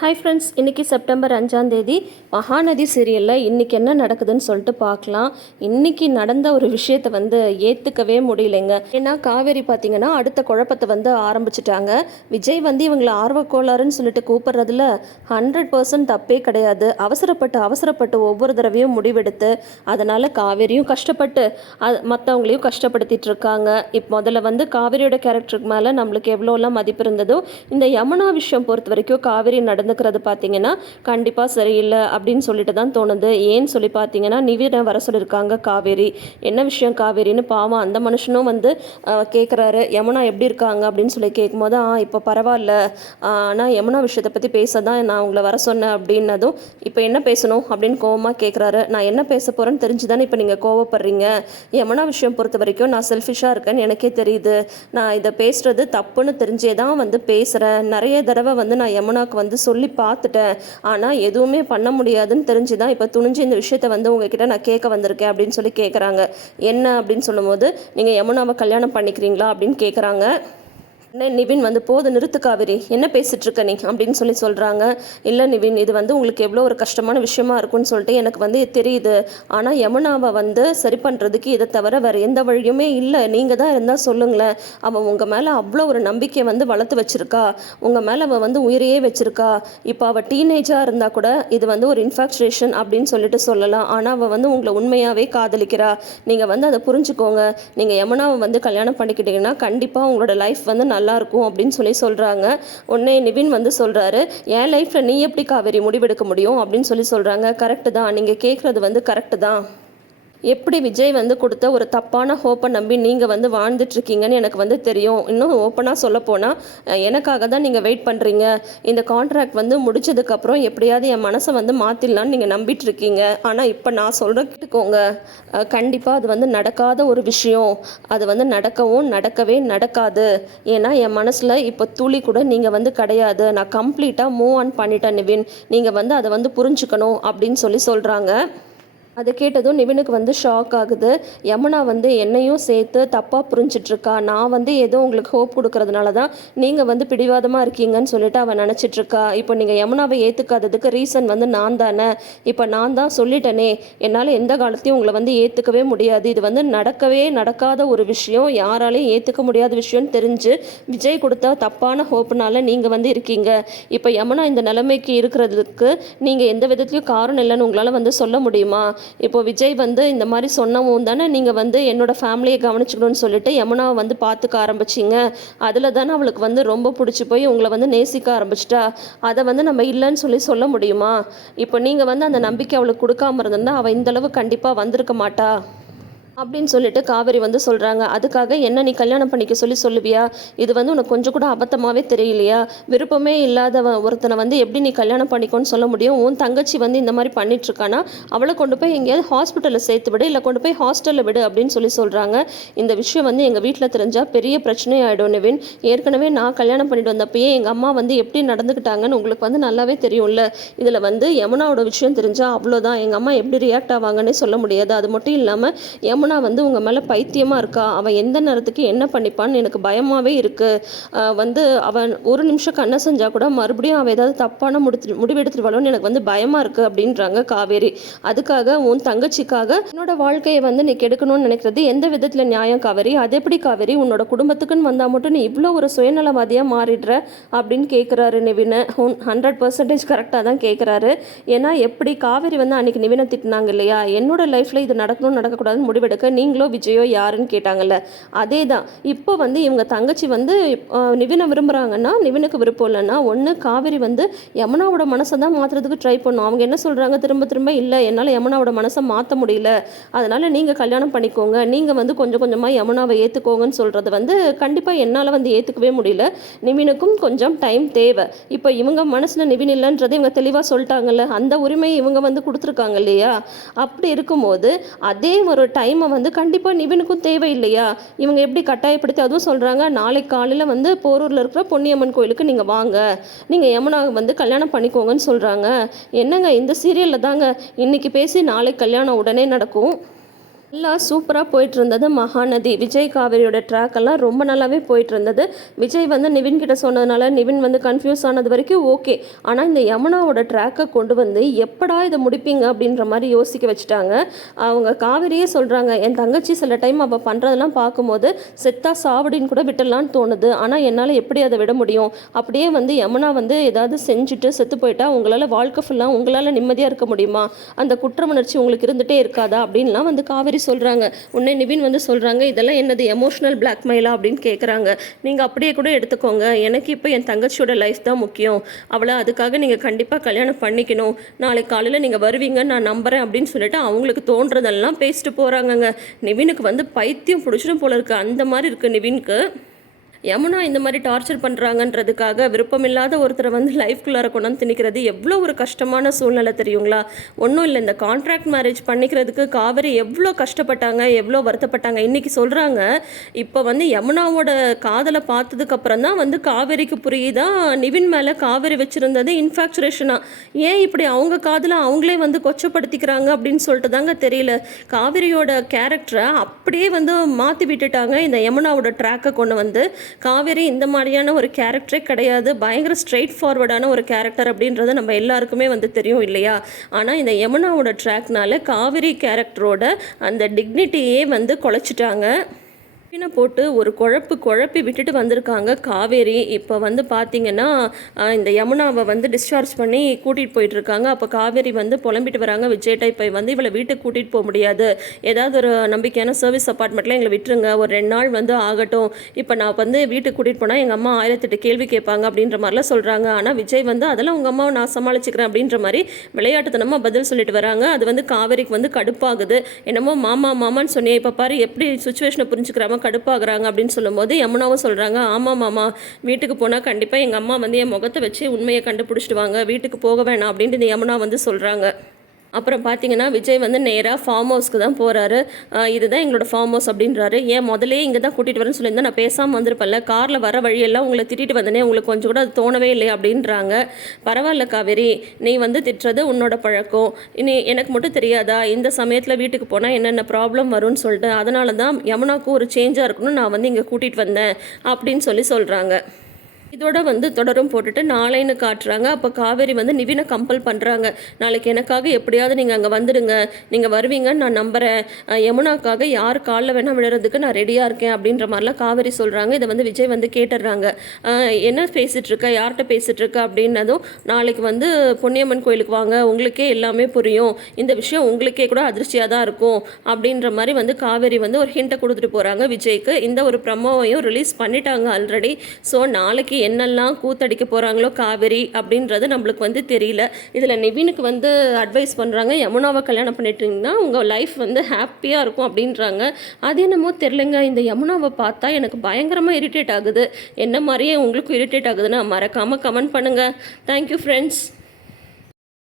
Hi friends இன்றைக்கி September அஞ்சாம் தேதி மகாநதி சீரியலில் இன்றைக்கி என்ன நடக்குதுன்னு சொல்லிட்டு பார்க்கலாம். இன்றைக்கி நடந்த ஒரு விஷயத்தை வந்து ஏற்றுக்கவே முடியலைங்க. ஏன்னா காவேரி பார்த்திங்கன்னா அடுத்த குழப்பத்தை வந்து ஆரம்பிச்சிட்டாங்க. விஜய் வந்து இவங்களை ஆர்வக்கோளாறுன்னு சொல்லிட்டு கூப்பிட்றதுல ஹண்ட்ரட் பர்சன்ட் தப்பே கிடையாது. அவசரப்பட்டு அவசரப்பட்டு ஒவ்வொரு தடவையும் முடிவெடுத்து அதனால் காவேரியும் கஷ்டப்பட்டு அது மற்றவங்களையும் கஷ்டப்படுத்திட்டு இருக்காங்க. இப்போ முதல்ல வந்து காவேரியோட கேரக்டருக்கு மேலே நம்மளுக்கு எவ்வளோலாம் மதிப்பு இருந்ததோ இந்த யமுனா விஷயம் பொறுத்த வரைக்கும் காவேரி நடந்து நடந்துக்கிறது பார்த்தீங்கன்னா கண்டிப்பாக சரியில்லை அப்படின்னு சொல்லிட்டு தான் தோணுது. ஏன்னு சொல்லி பார்த்தீங்கன்னா நிவினை வர சொல்லியிருக்காங்க காவேரி. என்ன விஷயம் காவேரின்னு பாவம் அந்த மனுஷனும் வந்து கேட்குறாரு யமுனா எப்படி இருக்காங்க அப்படின்னு சொல்லி கேட்கும்போது ஆ இப்போ பரவாயில்ல. ஆனால் யமுனா விஷயத்தை பற்றி பேச தான் நான் உங்களை வர சொன்னேன் அப்படின்னதும் இப்போ என்ன பேசணும் அப்படின்னு கோவமாக கேட்குறாரு நான் என்ன பேச போகிறேன்னு தெரிஞ்சு தானே இப்போ நீங்கள் கோவப்படுறீங்க? யமுனா விஷயம் பொறுத்த வரைக்கும் நான் செல்ஃபிஷாக இருக்கேன்னு எனக்கே தெரியுது. நான் இதை பேசுகிறது தப்புன்னு தெரிஞ்சே தான் வந்து பேசுகிறேன் நிறைய தடவை வந்து நான் யமுனாவுக்கு வந்து சொல்லி சொல்லி பார்த்துட்டேன். ஆனால் எதுவுமே பண்ண முடியாதுன்னு தெரிஞ்சு தான் இப்போ துணிஞ்சு இந்த விஷயத்த வந்து உங்ககிட்ட நான் கேட்க வந்திருக்கேன் அப்படின்னு சொல்லி கேட்குறாங்க என்ன அப்படின்னு சொல்லும்போது நீங்கள் யமுனாவை கல்யாணம் பண்ணிக்கிறீங்களா? அப்படின்னு கேட்குறாங்க உடனே நிவின் வந்து போது நிறுத்து காவேரி. என்ன பேசிட்டு இருக்க நீ? அப்படின்னு சொல்லி சொல்கிறாங்க இல்லை நிவின் இது வந்து உங்களுக்கு எவ்வளோ ஒரு கஷ்டமான விஷயமா இருக்கும்னு சொல்லிட்டு எனக்கு வந்து தெரியுது. ஆனால் யமுனாவை வந்து சரி பண்ணுறதுக்கு இதை தவிர வேறு எந்த வழியுமே இல்லை. நீங்கள் தான் இருந்தால் சொல்லுங்களேன். அவன் உங்கள் மேலே அவ்வளோ ஒரு நம்பிக்கையை வந்து வளர்த்து வச்சிருக்கா. உங்கள் மேலே அவள் வந்து உயிரையே வச்சிருக்கா. இப்போ அவள் டீனேஜாக இருந்தால் கூட இது வந்து ஒரு இன்ஃபாக்சுரேஷன் அப்படின்னு சொல்லிட்டு சொல்லலாம். ஆனால் அவள் வந்து உங்களை உண்மையாகவே காதலிக்கிறா. நீங்கள் வந்து அதை புரிஞ்சுக்கோங்க. நீங்கள் யமுனாவை வந்து கல்யாணம் பண்ணிக்கிட்டீங்கன்னா கண்டிப்பாக உங்களோட லைஃப் வந்து நல்லா இருக்கும் அப்படின்னு சொல்லி சொல்கிறாங்க உடனே நிவின் வந்து சொல்கிறாரு என் லைஃப்பில் நீ எப்படி காவேரி முடிவெடுக்க முடியும்? அப்படின்னு சொல்லி சொல்கிறாங்க கரெக்டு தான். நீங்கள் கேட்குறது வந்து கரெக்டு தான். எப்படி விஜய் வந்து கொடுத்த ஒரு தப்பான ஹோப்பை நம்பி நீங்கள் வந்து வாழ்ந்துட்டுருக்கீங்கன்னு எனக்கு வந்து தெரியும். இன்னும் ஓப்பனாக சொல்லப்போனால் எனக்காக தான் நீங்கள் வெயிட் பண்ணுறீங்க இந்த கான்ட்ராக்ட் வந்து முடிச்சதுக்கப்புறம் எப்படியாவது என் மனசை வந்து மாற்றிடலான்னு நீங்கள் நம்பிட்டுருக்கீங்க. ஆனால் இப்போ நான் சொல்கிற கேட்டுக்கோங்க. கண்டிப்பாக அது வந்து நடக்காத ஒரு விஷயம். அது வந்து நடக்கவும் நடக்கவே நடக்காது. ஏன்னா என் மனசில் இப்போ துளி கூட நீங்கள் வந்து கிடையாது. நான் கம்ப்ளீட்டாக மூவ் ஆன் பண்ணிட்டேன் நிவின். நீங்கள் வந்து அதை வந்து புரிஞ்சுக்கணும் அப்படின்னு சொல்லி சொல்கிறாங்க அதை கேட்டதும் நிவினுக்கு வந்து ஷாக் ஆகுது. யமுனா வந்து என்னையும் சேர்த்து தப்பாக புரிஞ்சிட்ருக்கா. நான் வந்து ஏதோ உங்களுக்கு ஹோப் கொடுக்கறதுனால தான் நீங்கள் வந்து பிடிவாதமாக இருக்கீங்கன்னு சொல்லிட்டு அவன் நினச்சிட்ருக்கா. இப்போ நீங்கள் யமுனாவை ஏற்றுக்காததுக்கு ரீசன் வந்து நான் தானே. இப்போ நான் தான் சொல்லிட்டேனே. என்னால் எந்த காலத்தையும் உங்களை வந்து ஏற்றுக்கவே முடியாது. இது வந்து நடக்கவே நடக்காத ஒரு விஷயம். யாராலையும் ஏற்றுக்க முடியாத விஷயம்னு தெரிஞ்சு விஜய் கொடுத்த தப்பான ஹோப்புனால நீங்கள் வந்து இருக்கீங்க. இப்போ யமுனா இந்த நிலைமைக்கு இருக்கிறதுக்கு நீங்கள் எந்த விதத்துலையும் காரணம் இல்லைன்னு உங்களால் வந்து சொல்ல முடியுமா? இப்போ விஜய் வந்து இந்த மாதிரி சொன்னவும் தானே நீங்கள் வந்து என்னோட ஃபேமிலியை கவனிச்சுக்கணும்னு சொல்லிட்டு யமுனாவை வந்து பார்த்துக்க ஆரம்பிச்சிங்க. அதில் தானே அவளுக்கு வந்து ரொம்ப பிடிச்சி போய் உங்களை வந்து நேசிக்க ஆரம்பிச்சிட்டா. அதை வந்து நம்ம இல்லைன்னு சொல்லி சொல்ல முடியுமா? இப்போ நீங்கள் வந்து அந்த நம்பிக்கை அவளுக்கு கொடுக்காம இருந்தா அவள் இந்தளவு கண்டிப்பாக வந்திருக்க மாட்டா. அப்படின்னு சொல்லிட்டு காவேரி வந்து சொல்கிறாங்க அதுக்காக என்ன நீ கல்யாணம் பண்ணிக்க சொல்லி சொல்லுவியா? இது வந்து உனக்கு கொஞ்சம் கூட அபத்தமாகவே தெரியலையா? விருப்பமே இல்லாத ஒருத்தனை வந்து எப்படி நீ கல்யாணம் பண்ணிக்கோன்னு சொல்ல முடியும்? உன் தங்கச்சி வந்து இந்த மாதிரி பண்ணிட்டுருக்கானா? அவளை கொண்டு போய் எங்கேயாவது ஹாஸ்பிட்டலில் சேர்த்து விடு இல்லை கொண்டு போய் ஹாஸ்டலில் விடு அப்படின்னு சொல்லி சொல்கிறாங்க இந்த விஷயம் வந்து எங்கள் வீட்டில் தெரிஞ்சால் பெரிய பிரச்சனை ஆகிடும் நிவின். ஏற்கனவே நான் கல்யாணம் பண்ணிட்டு வந்தப்பயே எங்கள் அம்மா வந்து எப்படி நடந்துக்கிட்டாங்கன்னு உங்களுக்கு வந்து நல்லாவே தெரியும்ல. இதில் வந்து யமுனாவோட விஷயம் தெரிஞ்சால் அவ்வளோதான் எங்கள் அம்மா எப்படி ரியாக்ட் ஆவாங்கன்னே சொல்ல முடியாது. அது மட்டும் இல்லாமல் யமுனா யமுனா வந்து உங்கள் மேலே பைத்தியமாக இருக்கா? அவன் எந்த நேரத்துக்கு என்ன பண்ணிப்பான்னு எனக்கு பயமாகவே இருக்குது வந்து அவன் ஒரு நிமிஷம் கண்ணை செஞ்சால் கூட மறுபடியும் அவன் ஏதாவது தப்பான முடித்து முடிவெடுத்துருவாளோன்னு எனக்கு வந்து பயமாக இருக்குது அப்படின்றாங்க காவேரி. அதுக்காக உன் தங்கச்சிக்காக என்னோட வாழ்க்கையை வந்து நீ கெடுக்கணும்னு நினைக்கிறது எந்த விதத்தில் நியாயம் காவேரி? அது எப்படி காவேரி? உன்னோட குடும்பத்துக்குன்னு வந்தால் மட்டும் நீ இவ்வளோ ஒரு சுயநலவாதியாக மாறிடுற அப்படின்னு கேட்குறாரு நிவினை. ஹண்ட்ரட் பர்சன்டேஜ் கரெக்டாக தான் கேட்குறாரு ஏன்னா எப்படி காவேரி வந்து அன்னைக்கு நிவினை திட்டினாங்க இல்லையா? என்னோட லைஃப்பில் இது நடக்கணும்னு நடக்கக்கூடாதுன்னு முடிவெடுக்க இருக்க நீங்களோ விஜயோ யாருன்னு கேட்டாங்கல்ல. அதே தான் இப்போ வந்து இவங்க தங்கச்சி வந்து நிவினை விரும்புகிறாங்கன்னா நிவினுக்கு விருப்பம் இல்லைன்னா ஒன்று காவேரி வந்து யமுனாவோட மனசை தான் மாற்றுறதுக்கு ட்ரை பண்ணும். அவங்க என்ன சொல்கிறாங்க திரும்ப திரும்ப? இல்லை என்னால் யமுனாவோட மனசை மாற்ற முடியல. அதனால் நீங்கள் கல்யாணம் பண்ணிக்கோங்க. நீங்கள் வந்து கொஞ்சம் கொஞ்சமாக யமுனாவை ஏற்றுக்கோங்கன்னு சொல்கிறது வந்து கண்டிப்பாக என்னால் வந்து ஏற்றுக்கவே முடியல. நிவினுக்கும் கொஞ்சம் டைம் தேவை. இப்போ இவங்க மனசில் நிவின் இல்லைன்றதை இவங்க தெளிவாக சொல்லிட்டாங்கல்ல. அந்த உரிமையை இவங்க வந்து கொடுத்துருக்காங்க இல்லையா? அப்படி இருக்கும்போது அதே ஒரு டைமை வந்து கண்டிப்பாக நிவினுக்கும் தேவை இல்லையா இவங்க எப்படி கட்டாயப்படுத்தி அதுவும் சொல்கிறாங்க நாளைக்கு காலையில் வந்து போரூரில் இருக்கிற பொன்னியம்மன் கோயிலுக்கு நீங்கள் வாங்க. நீங்கள் யமுனா வந்து கல்யாணம் பண்ணிக்கோங்கன்னு சொல்கிறாங்க என்னங்க இந்த சீரியலில் தாங்க இன்றைக்கி பேசி நாளைக்கு கல்யாணம் உடனே நடக்கும். எல்லாம் சூப்பராக போயிட்டு இருந்தது மகாநதி விஜய் காவேரியோட ட்ராக் எல்லாம் ரொம்ப நல்லாவே போயிட்டு இருந்தது விஜய் வந்து நிவின் கிட்ட சொன்னதுனால நிவின் வந்து கன்ஃபியூஸ் ஆனது வரைக்கும் ஓகே ஆனால் இந்த யமுனாவோட ட்ராக்கை கொண்டு வந்து எப்படா இதை முடிப்பீங்க அப்படின்ற மாதிரி யோசிக்க வச்சுட்டாங்க. அவங்க காவேரியே சொல்கிறாங்க என் தங்கச்சி சில டைம் அவள் பண்ணுறதெல்லாம் பார்க்கும்போது செத்தா சாவடின்னு கூட விட்டுடலான்னு தோணுது. ஆனால் என்னால் எப்படி அதை விட முடியும்? அப்படியே வந்து யமுனா வந்து ஏதாவது செஞ்சுட்டு செத்து போயிட்டா உங்களால் வாழ்க்கை ஃபுல்லாக உங்களால் நிம்மதியாக இருக்க முடியுமா? அந்த குற்ற உணர்ச்சி உங்களுக்கு இருந்துகிட்டே இருக்காதா? அப்படின்லாம் வந்து காவேரி சொல்கிறாங்க உடனே நிவின் வந்து சொல்கிறாங்க இதெல்லாம் என்னது எமோஷனல் பிளாக்மெயிலா அப்படின்னு கேட்குறாங்க நீங்கள் அப்படியே கூட எடுத்துக்கோங்க. எனக்கு இப்போ என் தங்கச்சியோட லைஃப் தான் முக்கியம். அவளை அதுக்காக நீங்கள் கண்டிப்பாக கல்யாணம் பண்ணிக்கணும். நாளைக்கு காலையில் நீங்கள் வருவீங்கன்னு நான் நம்புகிறேன் அப்படின்னு சொல்லிட்டு அவங்களுக்கு தோன்றதெல்லாம் பேசிட்டு போகிறாங்கங்க நிவினுக்கு வந்து பைத்தியம் பிடிச்சிடும் போல இருக்குது அந்த மாதிரி இருக்குது நிவினுக்கு. யமுனா இந்த மாதிரி டார்ச்சர் பண்ணுறாங்கன்றதுக்காக விருப்பமில்லாத ஒருத்தரை வந்து லைஃப்குள்ளார கொண்டாந்து திணிக்கிறது எவ்வளோ ஒரு கஷ்டமான சூழ்நிலை தெரியுங்களா? ஒன்றும் இல்லை இந்த கான்ட்ராக்ட் மேரேஜ் பண்ணிக்கிறதுக்கு காவேரி எவ்வளோ கஷ்டப்பட்டாங்க எவ்வளோ வருத்தப்பட்டாங்க இன்றைக்கி சொல்கிறாங்க இப்போ வந்து யமுனாவோட காதலை பார்த்ததுக்கப்புறம் தான் வந்து காவேரிக்கு புரியுதா? நிவின் மேலே காவேரி வச்சுருந்தது இன்ஃபேக்சுரேஷனாக ஏன் இப்படி அவங்க காதலை அவங்களே வந்து கொச்சப்படுத்திக்கிறாங்க அப்படின்னு சொல்லிட்டு தாங்க தெரியல. காவேரியோட கேரக்டரை அப்படியே வந்து மாற்றி விட்டுட்டாங்க இந்த யமுனாவோட ட்ராக்கை கொண்டு வந்து. காவேரி இந்த மாதிரியான ஒரு கேரக்டரே கிடையாது. பயங்கர ஸ்ட்ரெயிட் ஃபார்வர்டான ஒரு கேரக்டர் அப்படின்றது நம்ம எல்லாருக்குமே வந்து தெரியும் இல்லையா? ஆனால் இந்த யமுனாவோட ட்ராக்னால காவேரி கேரக்டரோட அந்த டிக்னிட்டியே வந்து குலைச்சிட்டாங்க. மீனை போட்டு ஒரு குழப்பு குழப்பி விட்டுட்டு வந்திருக்காங்க காவேரி. இப்போ வந்து பார்த்தீங்கன்னா இந்த யமுனாவை வந்து டிஸ்சார்ஜ் பண்ணி கூட்டிகிட்டு போயிட்டுருக்காங்க. அப்போ காவேரி வந்து புலம்பிட்டு வராங்க. விஜய்கிட்ட இப்போ வந்து இவளை வீட்டுக்கு கூட்டிகிட்டு போக முடியாது. ஏதாவது ஒரு நம்பிக்கையான சர்வீஸ் அப்பார்ட்மெண்ட்டில் எங்களை விட்டுருங்க. ஒரு ரெண்டு நாள் வந்து ஆகட்டும். இப்போ நான் வந்து வீட்டுக்கு கூட்டிகிட்டு போனால் எங்கள் அம்மா ஆயிரத்தெட்டு கேள்வி கேட்பாங்க அப்படின்ற மாதிரிலாம் சொல்கிறாங்க ஆனால் விஜய் வந்து அதெல்லாம் உங்கள் அம்மாவை நான் சமாளிச்சுக்கிறேன் அப்படின்ற மாதிரி விளையாட்டுத்தனமாக பதில் சொல்லிட்டு வராங்க. அது வந்து காவேரிக்கு வந்து கடுப்பாகுது. என்னமோ மாமா மாமான்னு சொன்னியே இப்போ பாரு எப்படி சுச்சுவேஷனை புரிஞ்சுக்கிறாம கடுப்பாகிறாங்க அப்படின்னு சொல்லும்போது யமுனாவும் சொல்கிறாங்க ஆமாம் மாமா வீட்டுக்கு போனால் கண்டிப்பாக எங்கள் அம்மா வந்து என் முகத்தை வச்சு உண்மையை கண்டுபிடிச்சிடுவாங்க வீட்டுக்கு போக வேணாம் அப்படின்ட்டு இந்த யமுனா வந்து சொல்கிறாங்க அப்புறம் பார்த்தீங்கன்னா விஜய் வந்து நேராக ஃபார்ம் ஹவுஸ்க்கு தான் போகிறாரு இதுதான் எங்களோட ஃபார்ம் ஹவுஸ் அப்படின்றாரு. ஏன் முதலே இங்கே தான் கூட்டிகிட்டு வரேன்னு சொல்லியிருந்தா நான் பேசாமல் வந்திருப்பேன்ல. காரில் வர வழியெல்லாம் உங்களை திட்டிட்டு வந்தனே உங்களுக்கு கொஞ்சம் கூட அது தோணவே இல்லை அப்படின்றாங்க. பரவாயில்ல காவேரி நீ வந்து திட்டுறது உன்னோட பழக்கம். இனி எனக்கு மட்டும் தெரியாதா? இந்த சமயத்தில் வீட்டுக்கு போனால் என்னென்ன ப்ராப்ளம் வரும்னு சொல்லிட்டு அதனால தான் யமுனாக்கும் ஒரு சேஞ்சாக இருக்கணும் நான் வந்து இங்கே கூட்டிகிட்டு வந்தேன் அப்படின்னு சொல்லி சொல்கிறாங்க இதோட வந்து தொடரும் போட்டுட்டு நாளைன்னு காட்டுறாங்க. அப்போ காவேரி வந்து நிவினை கம்பல் பண்ணுறாங்க நாளைக்கு எனக்காக எப்படியாவது நீங்கள் அங்கே வந்துடுங்க. நீங்கள் வருவீங்கன்னு நான் நம்புகிறேன் யமுனாக்காக யார் காலில் வேணால் விழுறதுக்கு நான் ரெடியாக இருக்கேன் அப்படின்ற மாதிரிலாம் காவேரி சொல்கிறாங்க இதை வந்து விஜய் வந்து கேட்டுடுறாங்க. என்ன பேசிகிட்டு இருக்க? யார்கிட்ட பேசிகிட்டு இருக்க? அப்படின்னதும் நாளைக்கு வந்து பொன்னியம்மன் கோயிலுக்கு வாங்க. உங்களுக்கே எல்லாமே புரியும். இந்த விஷயம் உங்களுக்கே கூட அதிர்ச்சியாக தான் இருக்கும். அப்படின்ற மாதிரி வந்து காவேரி வந்து ஒரு ஹிண்ட்டை கொடுத்துட்டு போகிறாங்க விஜய்க்கு. இந்த ஒரு ப்ரமோவையும் ரிலீஸ் பண்ணிட்டாங்க ஆல்ரெடி ஸோ நாளைக்கு என்னெல்லாம் கூத்தடிக்க போகிறாங்களோ காவேரி அப்படின்றது நம்மளுக்கு வந்து தெரியல. இதில் நிவினுக்கு வந்து அட்வைஸ் பண்ணுறாங்க யமுனாவை கல்யாணம் பண்ணிட்டீங்கன்னா உங்கள் லைஃப் வந்து ஹாப்பியாக இருக்கும் அப்படின்றாங்க. அது என்னமோ தெரிலங்க இந்த யமுனாவை பார்த்தா எனக்கு பயங்கரமாக இரிட்டேட் ஆகுது. என்ன மாதிரியே உங்களுக்கும் இரிட்டேட் ஆகுதுன்னா மறக்காமல் கமெண்ட் பண்ணுங்கள் தேங்க்யூ ஃப்ரெண்ட்ஸ்